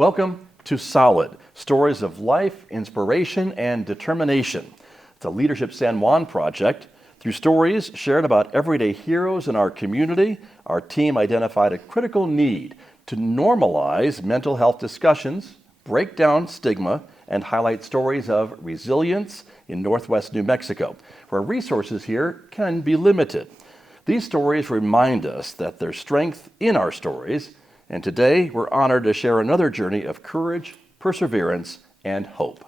Welcome to S.O.L.I.D, Stories of Life, Inspiration, and Determination. It's a Leadership San Juan project. Through stories shared about everyday heroes in our community, our team identified a critical need to normalize mental health discussions, break down stigma, and highlight stories of resilience in Northwest New Mexico, where resources here can be limited. These stories remind us that there's strength in our stories, and today we're honored to share another journey of courage, perseverance, and hope.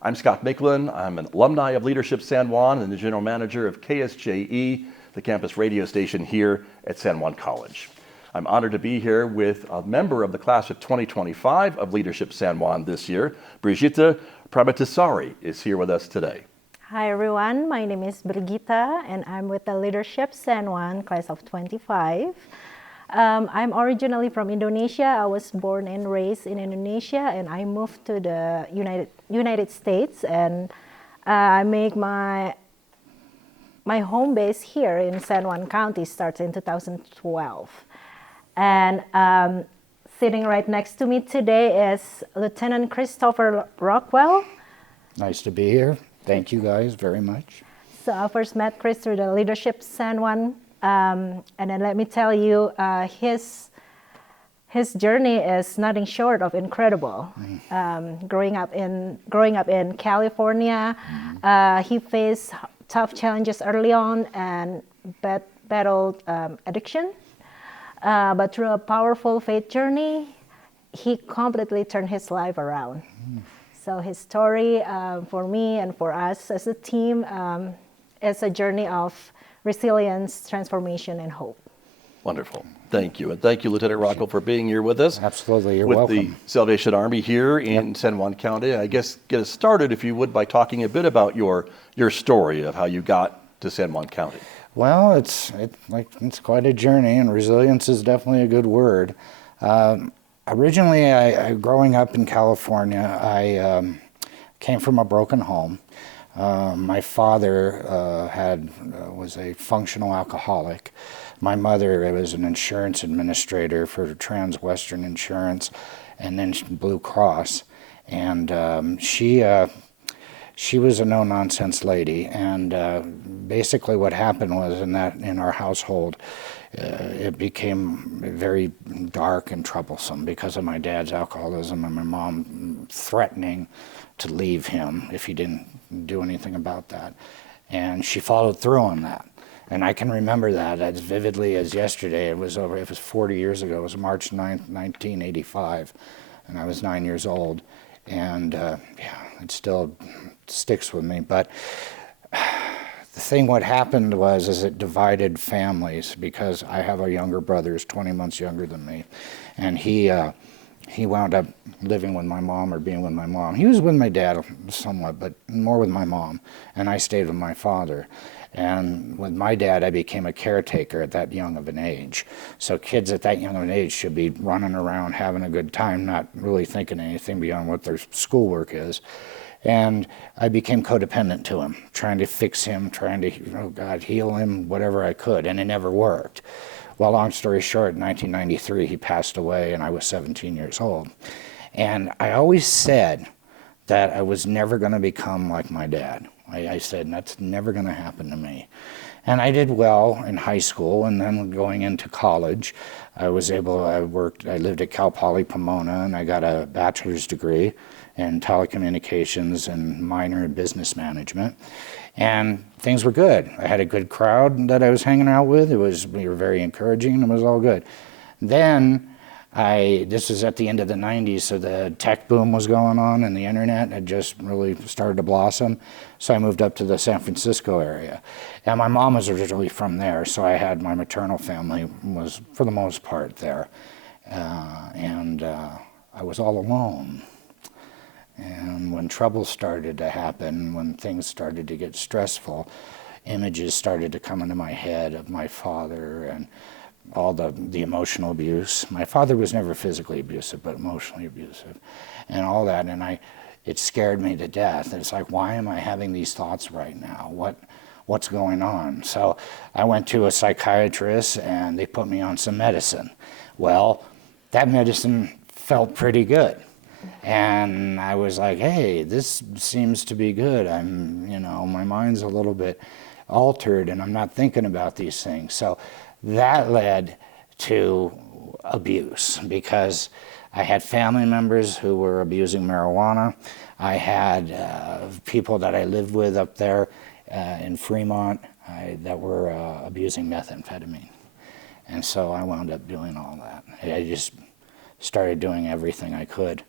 I'm Scott Micklin. I'm an alumni of Leadership San Juan and the general manager of KSJE, the campus radio station here at San Juan College. I'm honored to be here with a member of the class of 2025 of Leadership San Juan this year. Brigitte Pramatisari is here with us today. Hi everyone, my name is Brigitte and I'm with the Leadership San Juan class of 25. I'm originally from Indonesia. I was born and raised in Indonesia, and I moved to the United States, and I make my home base here in San Juan County starts in 2012. And sitting right next to me today is Lieutenant Christopher Rockwell. Nice to be here. Thank you guys very much. So I first met Chris through the Leadership San Juan. And then let me tell you, his journey is nothing short of incredible. Growing up in California, he faced tough challenges early on and battled addiction. But through a powerful faith journey, he completely turned his life around. So his story for me and for us as a team is a journey of resilience, transformation, and hope. Wonderful. Thank you. And thank you, Lieutenant Rockwell, for being here with us. Absolutely. You're with welcome. The Salvation Army here in San Juan County. I guess get us started, if you would, by talking a bit about your story of how you got to San Juan County. Well, it's quite a journey, and resilience is definitely a good word. Originally, growing up in California, I came from a broken home. My father was a functional alcoholic. My mother was an insurance administrator for Trans-Western Insurance and then Blue Cross. And she was a no-nonsense lady. And basically what happened was in our household, it became very dark and troublesome because of my dad's alcoholism and my mom threatening to leave him if he didn't do anything about that. And she followed through on that. And I can remember that as vividly as yesterday. It was 40 years ago. It was March 9th, 1985. And I was 9 years old. And it still sticks with me. But the thing what happened is it divided families because I have a younger brother who's 20 months younger than me. And he wound up living with my mom or being with my mom. He was with my dad somewhat, but more with my mom. And I stayed with my father. And with my dad, I became a caretaker at that young of an age. So kids at that young of an age should be running around having a good time, not really thinking anything beyond what their schoolwork is. And I became codependent to him, trying to fix him, trying to, heal him, whatever I could. And it never worked. Well, long story short, in 1993, he passed away, and I was 17 years old. And I always said that I was never going to become like my dad. I said, that's never going to happen to me. And I did well in high school, and then going into college, I lived at Cal Poly Pomona, and I got a bachelor's degree in telecommunications and minor in business management. And things were good. I had a good crowd that I was hanging out with. We were very encouraging, and it was all good. Then, this was at the end of the 90s, so the tech boom was going on, and the internet had just really started to blossom. So I moved up to the San Francisco area. And my mom was originally from there, so I had my maternal family was, for the most part, there. And I was all alone. And when trouble started to happen, when things started to get stressful, images started to come into my head of my father and all the emotional abuse. My father was never physically abusive, but emotionally abusive, and all that. And it scared me to death. It's like, why am I having these thoughts right now? What's going on? So I went to a psychiatrist, and they put me on some medicine. Well, that medicine felt pretty good. And I was like, hey, this seems to be good. My mind's a little bit altered and I'm not thinking about these things. So that led to abuse because I had family members who were abusing marijuana. I had people that I lived with up there in Fremont that were abusing methamphetamine. And so I wound up doing all that. I just started doing everything I could.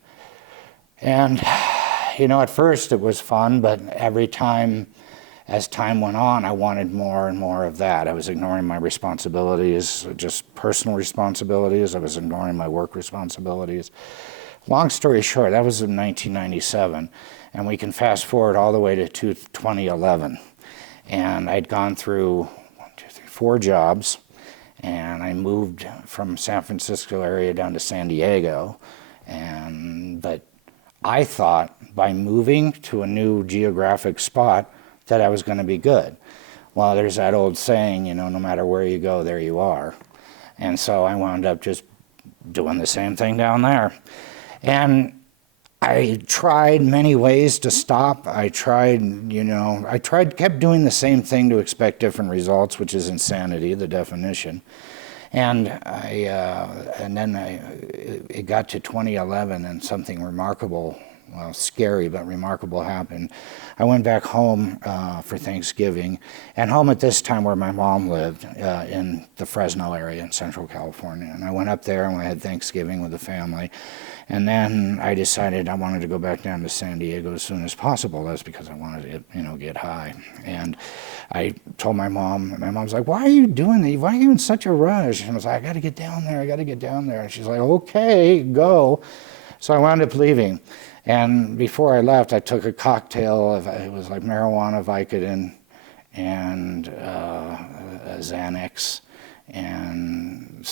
And, at first it was fun, but every time, as time went on, I wanted more and more of that. I was ignoring my responsibilities, just personal responsibilities. I was ignoring my work responsibilities. Long story short, that was in 1997, and we can fast forward all the way to 2011. And I'd gone through 4 jobs, and I moved from San Francisco area down to San Diego. But I thought by moving to a new geographic spot that I was going to be good. Well, there's that old saying, no matter where you go, there you are. And so I wound up just doing the same thing down there. And I tried many ways to stop. Kept doing the same thing to expect different results, which is insanity, the definition. And it got to 2011 and something remarkable, well, scary, but remarkable happened. I went back home for Thanksgiving, and home at this time where my mom lived in the Fresno area in Central California. And I went up there and we had Thanksgiving with the family. And then I decided I wanted to go back down to San Diego as soon as possible. That's because I wanted to, get high. And I told my mom, and my mom's like, why are you doing that? Why are you in such a rush? And I was like, I got to get down there. And she's like, okay, go. So I wound up leaving. And before I left, I took a cocktail of, it was like marijuana, Vicodin, and Xanax, and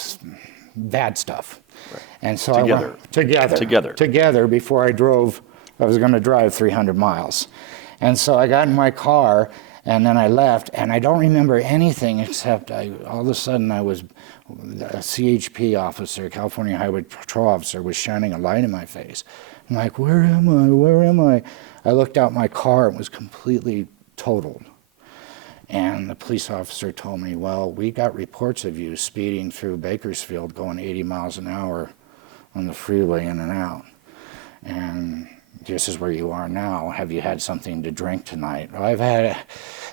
bad stuff. Right. And so together before I was going to drive 300 miles. And so I got in my car and then I left, and I don't remember anything except all of a sudden I was, a CHP officer, California Highway Patrol officer, was shining a light in my face. I'm like, where am I? I looked out my car, it was completely totaled. And the police officer told me, well, we got reports of you speeding through Bakersfield going 80 miles an hour on the freeway in and out. And this is where you are now. Have you had something to drink tonight? Well,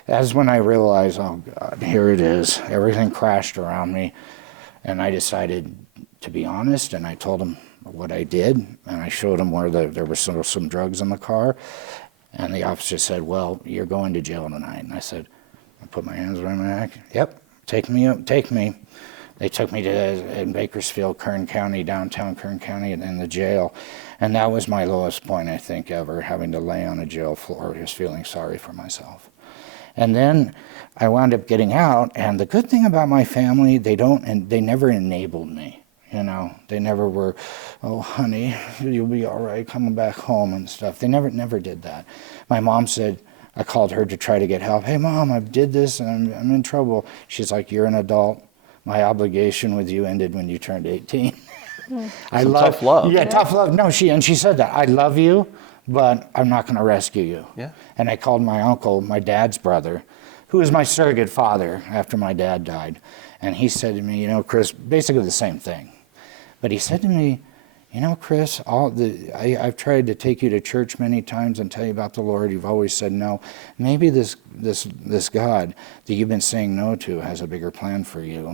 that's when I realized, oh God, here it is. Everything crashed around me. And I decided to be honest, and I told him what I did, and I showed him where there were some drugs in the car. And the officer said, well, you're going to jail tonight. And I said, I put my hands around my neck. Yep, take me up, take me. They took me in Bakersfield, Kern County, downtown Kern County, in the jail. And that was my lowest point, I think, ever, having to lay on a jail floor, just feeling sorry for myself. And then I wound up getting out, and the good thing about my family, they never enabled me. They never were, oh, honey, you'll be all right coming back home and stuff. They never did that. My mom said, I called her to try to get help. Hey, Mom, I did this and I'm in trouble. She's like, you're an adult. My obligation with you ended when you turned 18. Tough love. Yeah, tough love. No, she said that. I love you, but I'm not going to rescue you. Yeah. And I called my uncle, my dad's brother, who was my surrogate father after my dad died. And he said to me, Chris, basically the same thing. But he said to me, Chris, I've tried to take you to church many times and tell you about the Lord. You've always said no. Maybe this God that you've been saying no to has a bigger plan for you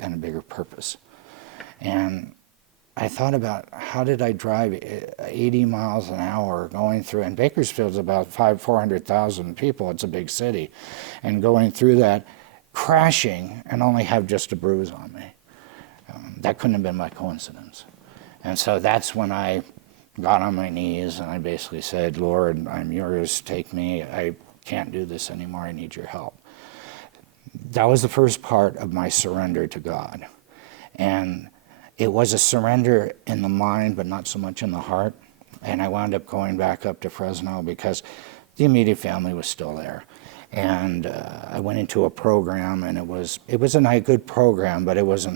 and a bigger purpose. And I thought about, how did I drive 80 miles an hour going through, and Bakersfield's about 400,000 people. It's a big city. And going through that, crashing, and only have just a bruise on me. That couldn't have been by coincidence. And so that's when I got on my knees and I basically said, Lord, I'm yours, take me. I can't do this anymore, I need your help. That was the first part of my surrender to God. And it was a surrender in the mind, but not so much in the heart. And I wound up going back up to Fresno because the immediate family was still there. And I went into a program, and it was a good program, but it was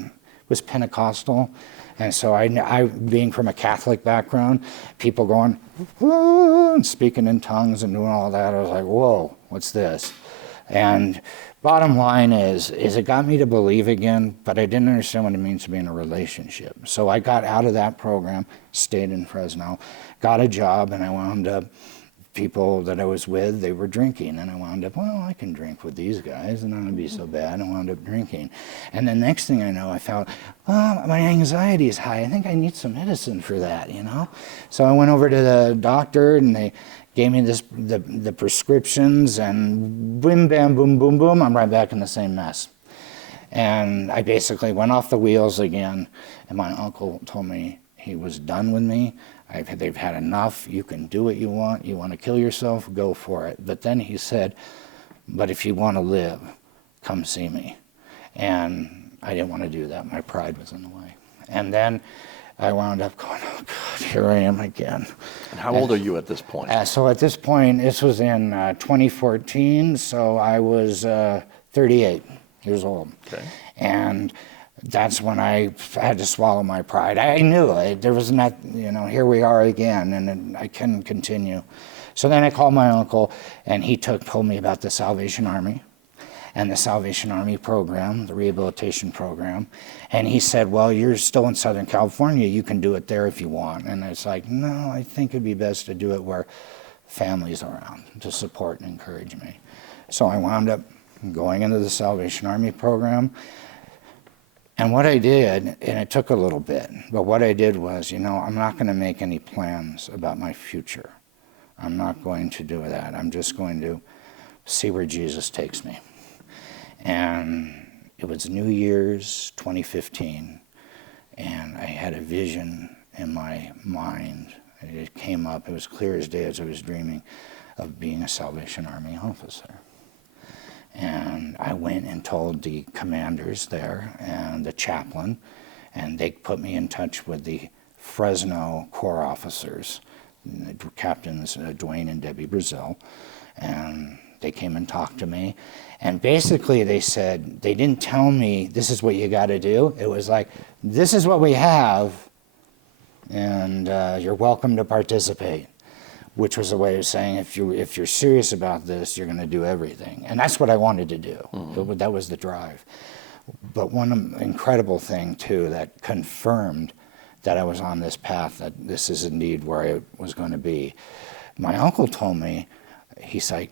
was Pentecostal. And so I being from a Catholic background, people going, "Whoa," and speaking in tongues and doing all that, I was like, whoa, what's this? And bottom line is it got me to believe again, but I didn't understand what it means to be in a relationship. So I got out of that program, stayed in Fresno, got a job, and I wound up, people that I was with, they were drinking, and I wound up, well, I can drink with these guys, and not gonna be so bad, and wound up drinking. And the next thing I know, I felt, oh, my anxiety is high, I think I need some medicine for that, you know? So I went over to the doctor, and they gave me the prescriptions, and bim, bam, boom, boom, boom, I'm right back in the same mess. And I basically went off the wheels again, and my uncle told me he was done with me. They've had enough. You can do what you want. You want to kill yourself, go for it. But then he said, but if you want to live, come see me. And I didn't want to do that. My pride was in the way. And then I wound up going, oh God, here I am again. And how old are you at this point? So at this point, this was in 2014, so I was 38 years old. Okay. And that's when I had to swallow my pride. I knew it. There was not, you know, here we are again, and I couldn't continue. So then I called my uncle, and he told me about the Salvation Army and the Salvation Army program, the rehabilitation program. And he said, well, you're still in Southern California. You can do it there if you want. And it's like, no, I think it'd be best to do it where families are around to support and encourage me. So I wound up going into the Salvation Army program. And what I did, and it took a little bit, but what I did was, you know, I'm not going to make any plans about my future. I'm not going to do that. I'm just going to see where Jesus takes me. And it was New Year's 2015, and I had a vision in my mind. It came up, it was clear as day as I was dreaming of being a Salvation Army officer. And I went and told the commanders there and the chaplain, and they put me in touch with the Fresno Corps officers, the captains Dwayne and Debbie Brazil, and they came and talked to me. And basically they said, they didn't tell me this is what you got to do. It was like, this is what we have, and you're welcome to participate. Which was a way of saying, if you're serious about this, you're going to do everything. And that's what I wanted to do. Mm-hmm. That was the drive. But one incredible thing, too, that confirmed that I was on this path, that this is indeed where I was going to be. My uncle told me, he's like,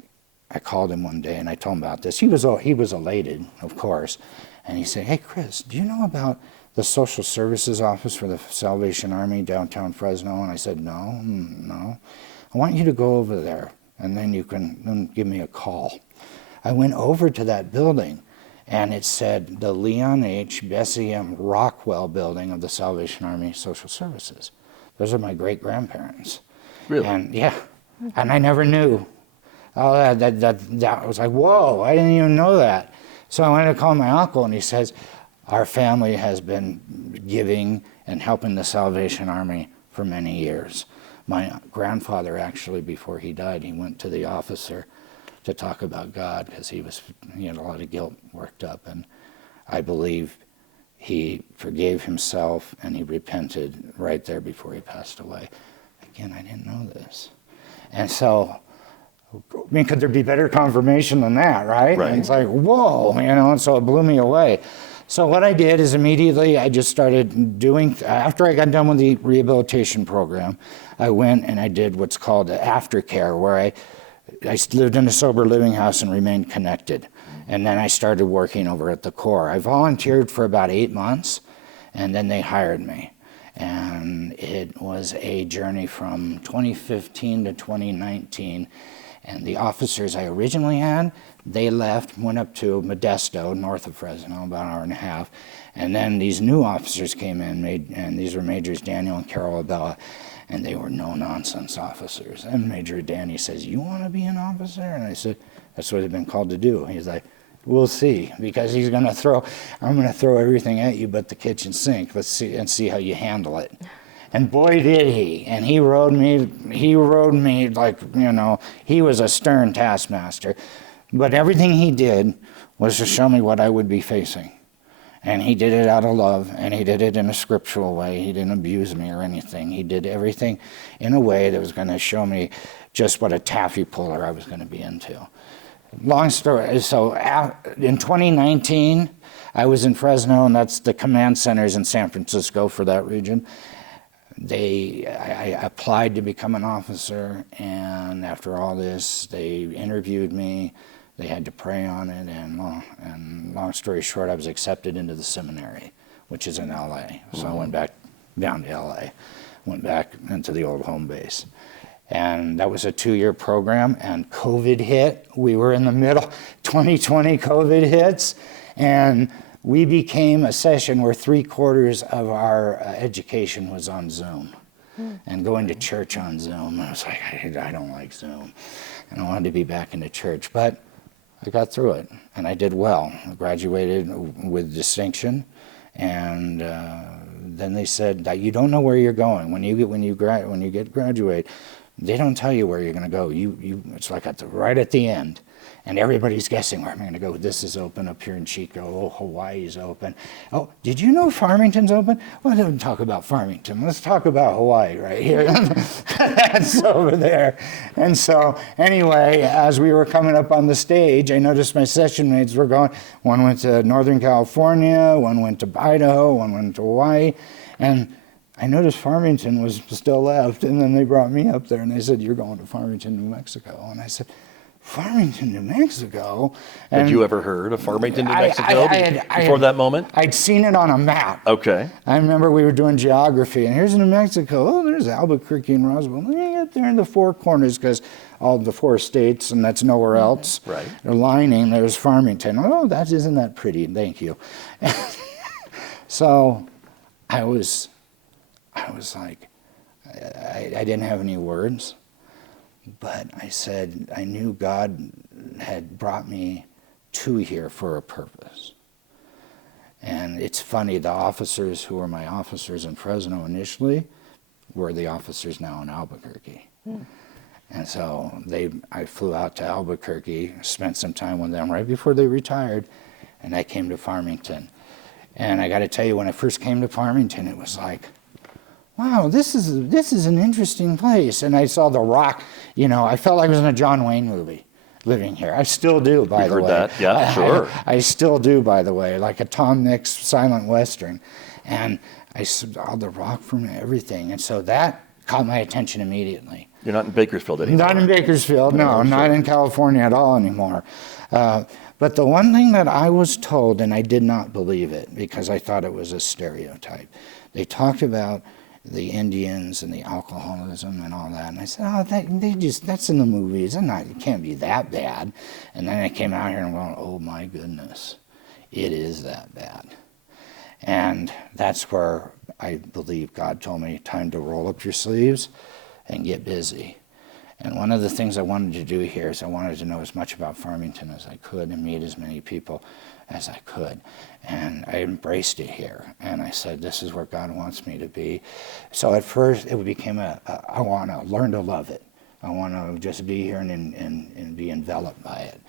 I called him one day and I told him about this. He was elated, of course. And he said, hey, Chris, do you know about the social services office for the Salvation Army downtown Fresno? And I said, no. I want you to go over there, and then you can give me a call. I went over to that building, and it said the Leon H. Bessie M. Rockwell building of the Salvation Army Social Services. Those are my great-grandparents. Really? And yeah, and I never knew. Oh, that was like, whoa, I didn't even know that. So I went to call my uncle, and he says, our family has been giving and helping the Salvation Army for many years. My grandfather, actually, before he died, he went to the officer to talk about God because he had a lot of guilt worked up. And I believe he forgave himself and he repented right there before he passed away. Again, I didn't know this. And so, I mean, could there be better confirmation than that, right? Right. And it's like, whoa, and so it blew me away. So what I did is immediately I just started doing, after I got done with the rehabilitation program, I went and I did what's called aftercare, where I lived in a sober living house and remained connected. And then I started working over at the Corps. I volunteered for about 8 months, and then they hired me. And it was a journey from 2015 to 2019. And the officers I originally had, they left, went up to Modesto, north of Fresno, about an hour and a half. And then these new officers came in, and these were Majors Daniel and Carol Abella, and they were no-nonsense officers. And Major Danny says, you want to be an officer? And I said, that's what I've been called to do. He's like, we'll see, because I'm going to throw everything at you but the kitchen sink. Let's see how you handle it. And boy, did he. And he rode me like, he was a stern taskmaster. But everything he did was to show me what I would be facing. And he did it out of love, and he did it in a scriptural way. He didn't abuse me or anything. He did everything in a way that was going to show me just what a taffy puller I was going to be into. Long story, so in 2019, I was in Fresno, and that's the command centers in San Francisco for that region. I applied to become an officer, and after all this, they interviewed me. They had to pray on it, and long story short, I was accepted into the seminary, which is in LA. So I went back down to LA, went back into the old home base. And that was a 2-year program, and COVID hit. We were in the middle, 2020 COVID hits, and we became a session where 3/4 of our education was on Zoom and going to church on Zoom. I was like, I don't like Zoom, and I wanted to be back in the church, but I got through it, and I did well. I graduated with distinction, and then they said that you don't know where you're going when you graduate. They don't tell you where you're going to go. It's like right at the end, and everybody's guessing where I'm going to go. This is open up here in Chico. Oh, Hawaii's open. Oh, did you know Farmington's open? Well, don't talk about Farmington. Let's talk about Hawaii right here. That's over there. And so, anyway, as we were coming up on the stage, I noticed my session mates were going. One went to Northern California, one went to Idaho, one went to Hawaii, and I noticed Farmington was still left, and then they brought me up there, and they said, "You're going to Farmington, New Mexico." And I said, "Farmington, New Mexico?" Had you ever heard of Farmington, New Mexico before that moment? I'd seen it on a map. Okay. I remember we were doing geography, and here's New Mexico. Oh, there's Albuquerque and Roswell. Let me get there in the Four Corners, because all the 4 states, and that's nowhere else. Right. They're lining. There's Farmington. Oh, isn't that pretty? Thank you. So I was like, I didn't have any words, but I said, I knew God had brought me to here for a purpose. And it's funny, the officers who were my officers in Fresno initially were the officers now in Albuquerque. And so I flew out to Albuquerque, spent some time with them right before they retired, and I came to Farmington. And I got to tell you, when I first came to Farmington, it was like, wow, this is an interesting place. And I saw the rock, I felt like I was in a John Wayne movie living here. I still do, by the way. You've heard that, yeah, sure. I still do, by the way, like a Tom Mix silent Western. And I saw the rock from everything. And so that caught my attention immediately. You're not in Bakersfield anymore. Not in Bakersfield, no, not in California at all anymore. But the one thing that I was told, and I did not believe it because I thought it was a stereotype, they talked about the Indians and the alcoholism and all that. And I said, oh, that's in the movies. It can't be that bad. And then I came out here and went, oh my goodness, it is that bad. And that's where I believe God told me, time to roll up your sleeves and get busy. And one of the things I wanted to do here is I wanted to know as much about Farmington as I could and meet as many people as I could. And I embraced it here. And I said, this is where God wants me to be. So at first it became I want to learn to love it. I want to just be here and be enveloped by it.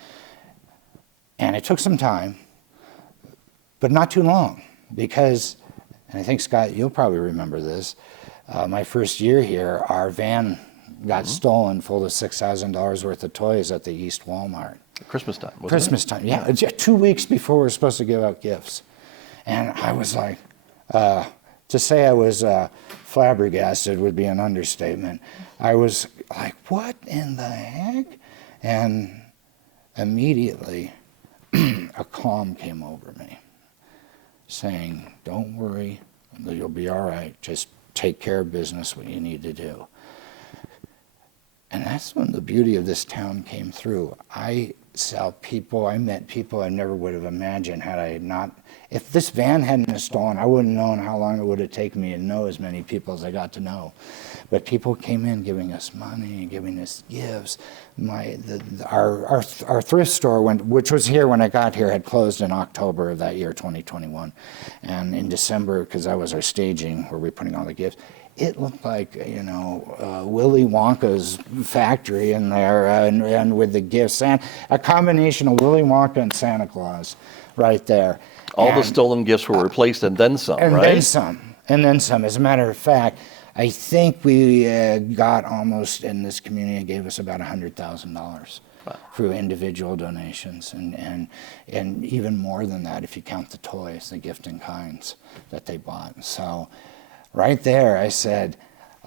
And it took some time, but not too long, because, and I think, Scott, you'll probably remember this, my first year here, our van got stolen full of $6,000 worth of toys at the East Walmart. Christmas time, wasn't it? Christmas time, yeah. It's 2 weeks before we were supposed to give out gifts. And I was like, to say I was flabbergasted would be an understatement. I was like, what in the heck? And immediately, a calm came over me, saying, don't worry, you'll be all right. Just take care of business, what you need to do. And that's when the beauty of this town came through. I met people I never would have imagined had I not, if this van hadn't been stolen, I wouldn't have known how long it would have taken me to know as many people as I got to know. But people came in giving us money, giving us gifts. Our thrift store, which was here when I got here, had closed in October of that year, 2021. And in December, because that was our staging where we were putting all the gifts, it looked like, Willy Wonka's factory in there, and with the gifts, and a combination of Willy Wonka and Santa Claus right there. All the And- stolen gifts were replaced and then some, and right? then some, and then some. As a matter of fact, I think we got almost, in this community, gave us about $100,000 through individual donations, and even more than that if you count the toys, the gift in kinds that they bought. So right there I said,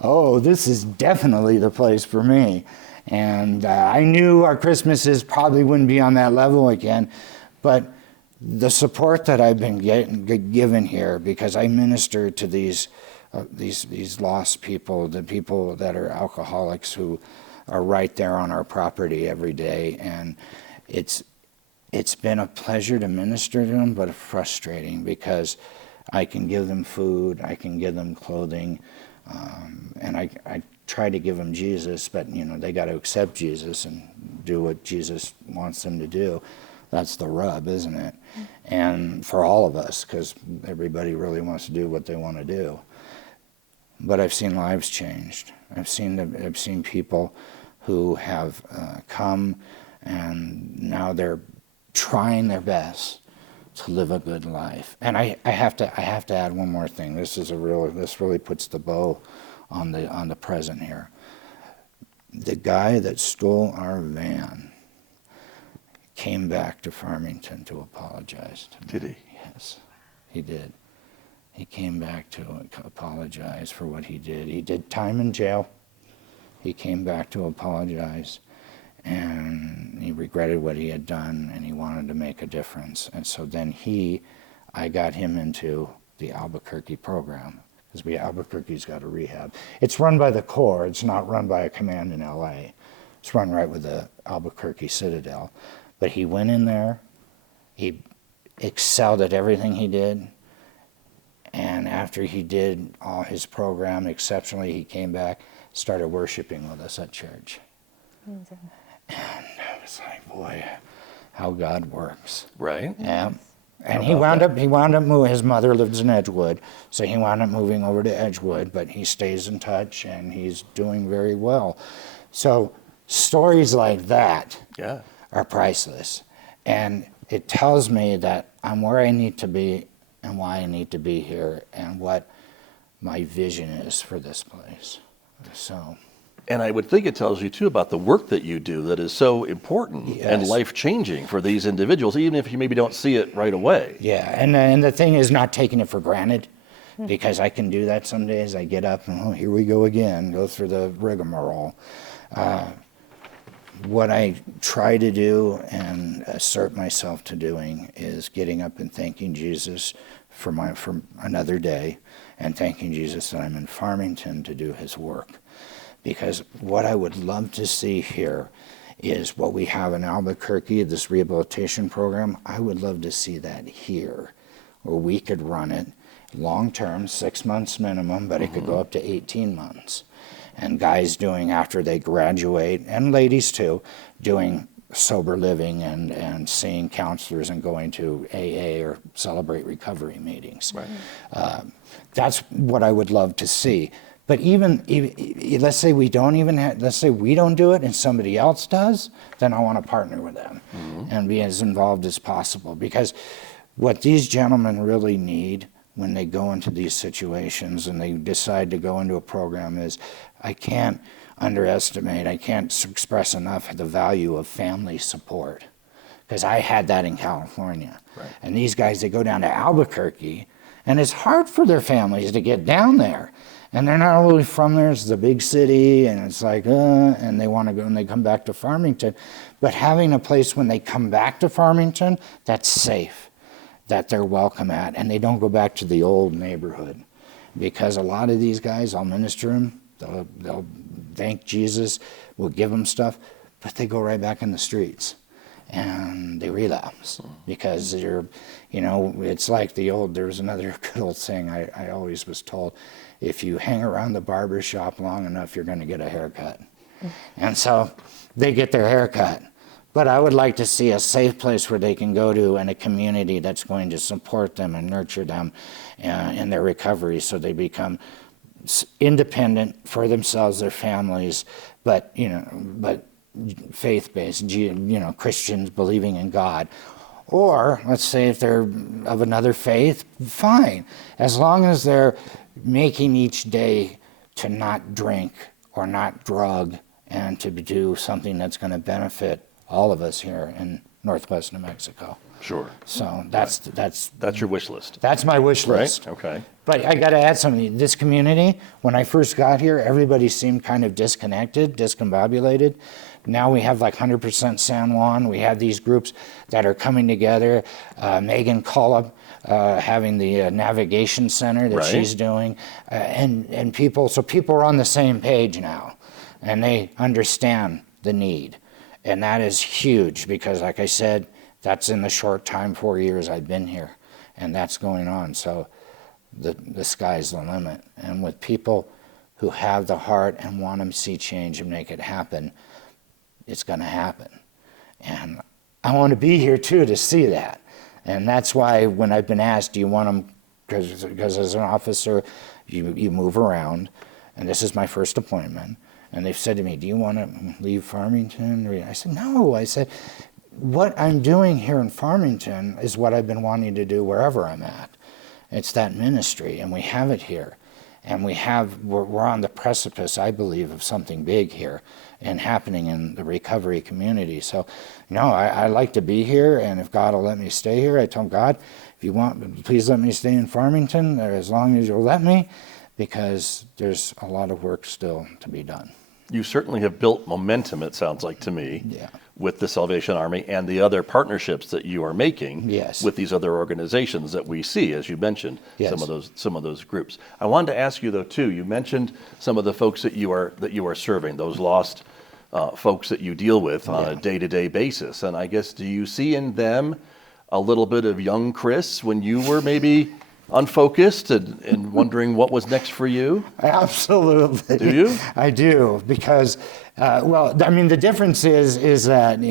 oh, this is definitely the place for me. And I knew our Christmases probably wouldn't be on that level again, but the support that I've been given here, because I minister to these lost people, the people that are alcoholics who are right there on our property every day, and it's been a pleasure to minister to them, but frustrating because I can give them food, I can give them clothing, and I try to give them Jesus, but they got to accept Jesus and do what Jesus wants them to do. That's the rub, isn't it? And for all of us, because everybody really wants to do what they want to do. But I've seen lives changed. I've seen people who have come, and now they're trying their best to live a good life. And I have to add one more thing. This really puts the bow on the present here. The guy that stole our van came back to Farmington to apologize to me. Did he? Yes, he did. He came back to apologize for what he did. He did time in jail. He came back to apologize, and he regretted what he had done, and he wanted to make a difference. And so then I got him into the Albuquerque program, because Albuquerque's got a rehab. It's run by the Corps. It's not run by a command in LA. It's run right with the Albuquerque Citadel. But he went in there, he excelled at everything he did, and after he did all his program exceptionally, he came back, started worshiping with us at church. Amazing. And I was like, boy, how God works. Right. Yeah. And he wound up moving. His mother lives in Edgewood, so he wound up moving over to Edgewood, but he stays in touch, and he's doing very well. So stories like that are priceless. And it tells me that I'm where I need to be and why I need to be here and what my vision is for this place. So, and I would think it tells you too about the work that you do that is so important and life-changing for these individuals, even if you maybe don't see it right away. Yeah, and the thing is not taking it for granted, because I can do that some days. I get up and, here we go again, go through the rigmarole. What I try to do and assert myself to doing is getting up and thanking Jesus for another day, and thanking Jesus that I'm in Farmington to do his work. Because what I would love to see here is what we have in Albuquerque, this rehabilitation program. I would love to see that here, where we could run it long-term, 6 months minimum, but it could go up to 18 months. And guys doing, after they graduate, and ladies too, doing sober living and seeing counselors and going to AA or Celebrate Recovery meetings. Right. That's what I would love to see. But even let's say we don't do it and somebody else does, then I want to partner with them and be as involved as possible. Because what these gentlemen really need when they go into these situations and they decide to go into a program is, I can't express enough the value of family support. Because I had that in California. Right. And these guys, they go down to Albuquerque, and it's hard for their families to get down there. And they're not really from there. It's the big city, and it's like, and they want to go, and they come back to Farmington. But having a place when they come back to Farmington that's safe, that they're welcome at, and they don't go back to the old neighborhood. Because a lot of these guys, I'll minister them, they'll thank Jesus, we'll give them stuff, but they go right back in the streets. And they relapse because it's like there's another good old saying I always was told, if you hang around the barber shop long enough, you're going to get a haircut. And so they get their haircut. But I would like to see a safe place where they can go to, and a community that's going to support them and nurture them in their recovery, so they become independent for themselves, their families, but faith-based, Christians believing in God, Or let's say if they're of another faith, fine. As long as they're making each day to not drink or not drug and to do something that's going to benefit all of us here in Northwest New Mexico. Sure. So that's your wish list. That's my wish list. Right? Okay. But I got to add something. This community, when I first got here, everybody seemed kind of disconnected, discombobulated. Now we have like 100% San Juan. We have these groups that are coming together. Megan Cullop having the navigation center that she's doing, and people. So people are on the same page now, and they understand the need, and that is huge because, like I said, that's in the short time, 4 years I've been here, and that's going on. So the sky's the limit, and with people who have the heart and want to see change and make it happen, it's going to happen. And I want to be here too to see that. And that's why when I've been asked, do you want them, because as an officer, you move around, and this is my first appointment, and they've said to me, do you want to leave Farmington? I said, no. I said, what I'm doing here in Farmington is what I've been wanting to do wherever I'm at. It's that ministry, and we have it here. And we're on the precipice, I believe, of something big here and happening in the recovery community. So, I like to be here, and if God will let me stay here, I told God, if you want, please let me stay in Farmington, or as long as you'll let me, because there's a lot of work still to be done. You certainly have built momentum, it sounds like to me, with the Salvation Army and the other partnerships that you are making with these other organizations that we see, as you mentioned, some of those groups. I wanted to ask you though too. You mentioned some of the folks that you are serving, those lost folks that you deal with on a day-to-day basis. And I guess, do you see in them a little bit of young Chris when you were maybe unfocused and wondering what was next for you? Absolutely. Do you? I do, because, the difference is that,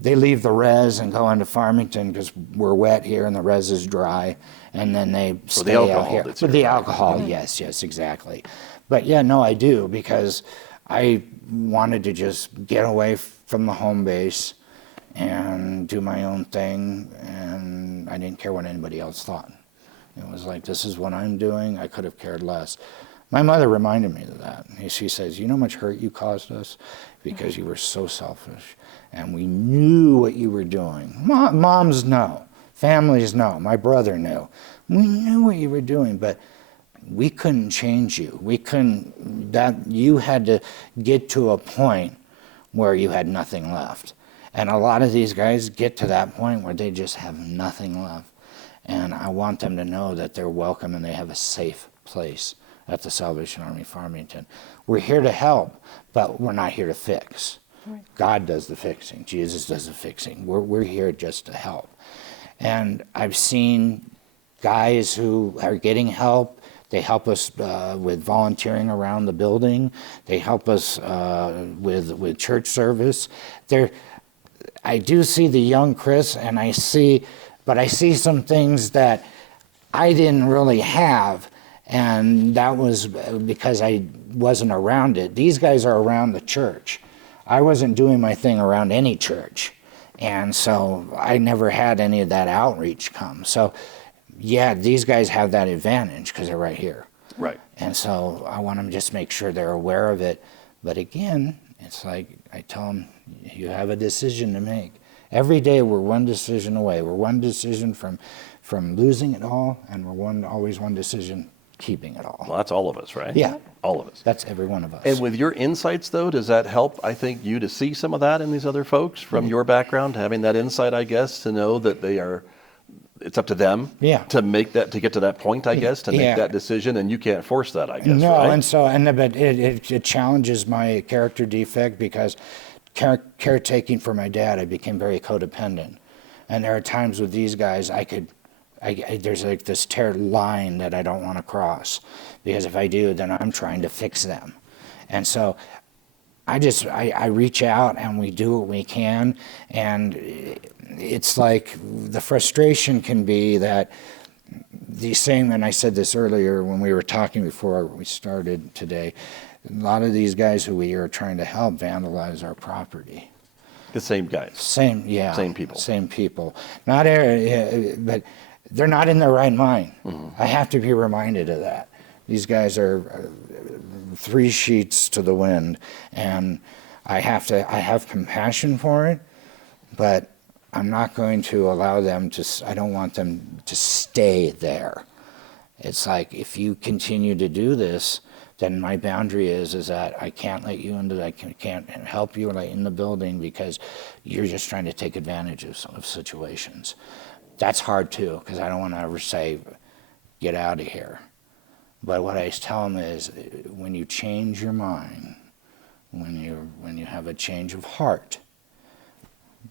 they leave the res and go into Farmington because we're wet here and the res is dry, and then they stay out here. For the alcohol, yes, exactly. But I do, because I wanted to just get away from the home base and do my own thing, and I didn't care what anybody else thought. It was like, this is what I'm doing. I could have cared less. My mother reminded me of that. She says, you know how much hurt you caused us? Because you were so selfish. And we knew what you were doing. Moms know. Families know. My brother knew. We knew what you were doing, but we couldn't change you. You had to get to a point where you had nothing left. And a lot of these guys get to that point where they just have nothing left. And I want them to know that they're welcome and they have a safe place at the Salvation Army Farmington. We're here to help, but we're not here to fix. Right. God does the fixing. Jesus does the fixing. We're here just to help. And I've seen guys who are getting help. They help us with volunteering around the building. They help us with church service. I do see the young Chris, and I see some things that I didn't really have, and that was because I wasn't around it. These guys are around the church. I wasn't doing my thing around any church, and so I never had any of that outreach come. So, these guys have that advantage because they're right here. Right. And so I want them to just make sure they're aware of it. But again, it's like I tell them, you have a decision to make. Every day we're one decision away. We're one decision from losing it all, and we're always one decision keeping it all. Well, that's all of us, right? Yeah. All of us. That's every one of us. And with your insights, though, does that help, I think, you to see some of that in these other folks from your background, having that insight, I guess, to know that it's up to them to get to that point, I guess, to make that decision, and you can't force that, I guess, right? No, but it challenges my character defect because caretaking for my dad, I became very codependent. And there are times with these guys there's like this line that I don't want to cross, because if I do, then I'm trying to fix them. And so I reach out and we do what we can, and it's like the frustration can be that and I said this earlier when we were talking before we started today, a lot of these guys who we are trying to help vandalize our property. The same guys. Same, yeah. Same people. Same people. Not, but they're not in their right mind. I have to be reminded of that. These guys are 3 sheets to the wind, and I have compassion for it, but I'm not going to allow them to, I don't want them to stay there. It's like, if you continue to do this, then my boundary is that I can't let you into, I can't help you in the building because you're just trying to take advantage of situations. That's hard too, because I don't want to ever say, get out of here. But what I tell them is, when you change your mind, when you have a change of heart,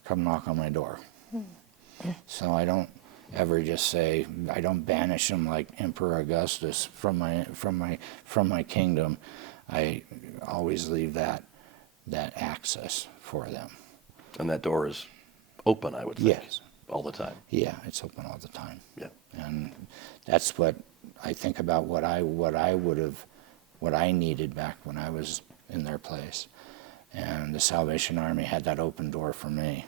come knock on my door. So I don't ever just say, I don't banish them like Emperor Augustus from my kingdom. I always leave that access for them. And that door is open, I would think. Yes. All the time. Yeah, it's open all the time. Yeah. And that's what I think about, what I needed back when I was in their place. And the Salvation Army had that open door for me.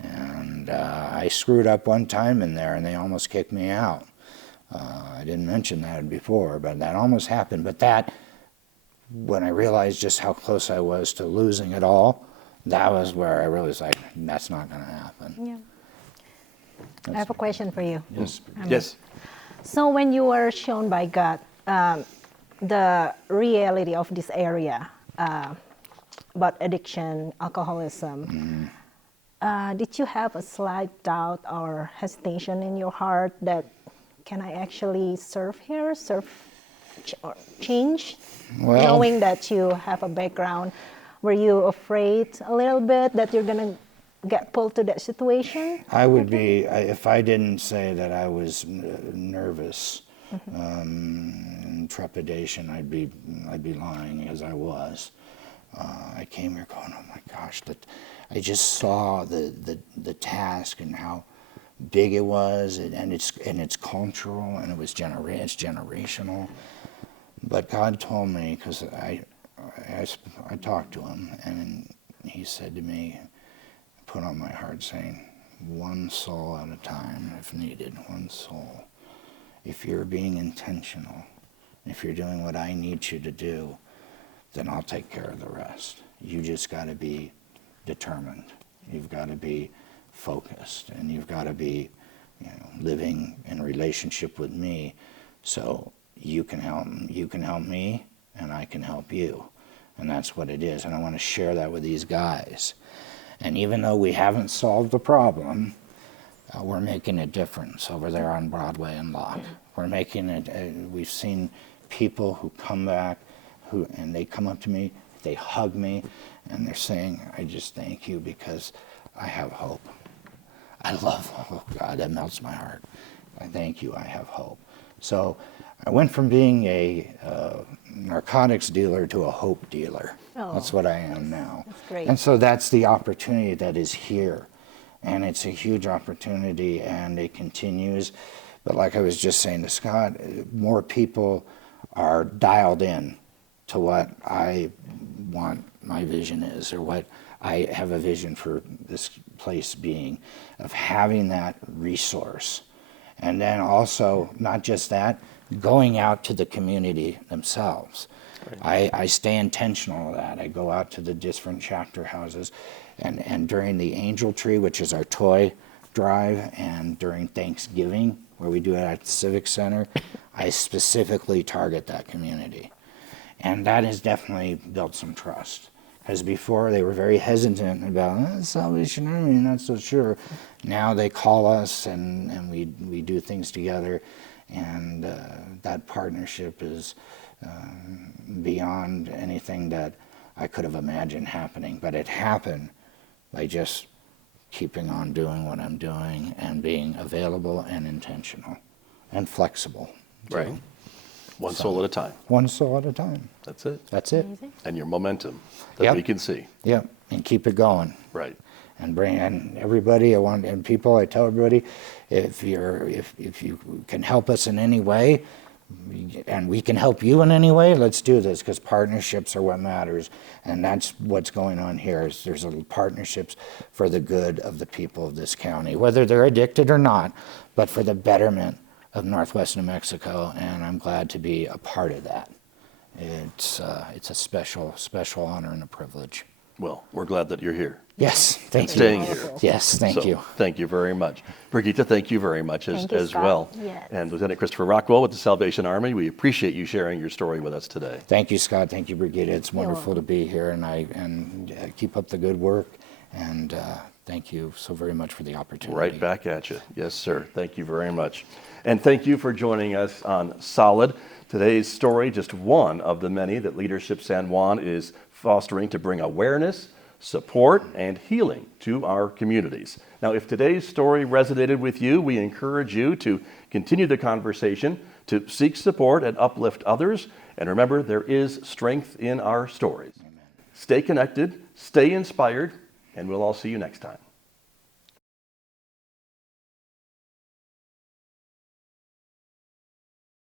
And I screwed up one time in there, and they almost kicked me out. I didn't mention that before, but that almost happened. But that, when I realized just how close I was to losing it all, that was where I really was like, that's not going to happen. Yeah. I have a question for you. Yes. Yes. So when you were shown by God the reality of this area about addiction, alcoholism, did you have a slight doubt or hesitation in your heart that, can I actually serve here, or change? Well, knowing that you have a background, were you afraid a little bit that you're going to get pulled to that situation? I would be, if I didn't say that I was nervous, and trepidation, I'd be lying, as I was. I came here going, oh my gosh, I just saw the task and how big it was, and it's cultural, and it's generational. But God told me, because I talked to him, and he said to me, put on my heart, saying, one soul at a time, if needed, one soul. If you're being intentional, if you're doing what I need you to do, then I'll take care of the rest. You just got to be determined. You've got to be focused, and you've got to be, living in a relationship with me, so you can help me, and I can help you. And that's what it is. And I want to share that with these guys. And even though we haven't solved the problem, we're making a difference over there on Broadway and Locke. We're making it, we've seen people who come back, and they come up to me, they hug me, and they're saying, I just thank you because I have hope. I love, oh God, that melts my heart. I thank you, I have hope. So I went from being a narcotics dealer to a hope dealer. Oh, that's what I am now. That's great. And so that's the opportunity that is here. And it's a huge opportunity, and it continues. But like I was just saying to Scott, more people are dialed in to what I want my vision is, or what I have a vision for this place being, of having that resource. And then also, not just that, going out to the community themselves. Right. I stay intentional with that. I go out to the different chapter houses, and during the Angel Tree, which is our toy drive, and during Thanksgiving, where we do it at the Civic Center, I specifically target that community. And that has definitely built some trust. Because before they were very hesitant about Salvation Army, not so sure. Now they call us, and we do things together, and that partnership is beyond anything that I could have imagined happening. But it happened by just keeping on doing what I'm doing and being available and intentional and flexible. Right. One soul at a time. One soul at a time. That's it. That's it. Amazing. And your momentum that Yep. we can see. Yep. And keep it going. Right. And bring in everybody. I tell everybody, if you can help us in any way, and we can help you in any way, let's do this, because partnerships are what matters. And that's what's going on here, is there's partnerships for the good of the people of this county, whether they're addicted or not, but for the betterment of Northwest New Mexico, and I'm glad to be a part of that. It's a special honor and a privilege. Well, we're glad that you're here. Yes, thank you. Staying here. Yes, thank you. Thank you very much. Brigitte, thank you very much Thank you, as Scott. well. Yes. And Lieutenant Christopher Rockwell with the Salvation Army, we appreciate you sharing your story with us today. Thank you, Scott. Thank you, Brigitte. It's You're wonderful to welcome. be here, and keep up the good work. And thank you so very much for the opportunity. Right back at you. Yes, sir. Thank you very much. And thank you for joining us on S.O.L.I.D. Today's story, just one of the many that Leadership San Juan is fostering to bring awareness, support, and healing to our communities. Now, if today's story resonated with you, we encourage you to continue the conversation, to seek support and uplift others. And remember, there is strength in our stories. Amen. Stay connected, stay inspired, and we'll all see you next time.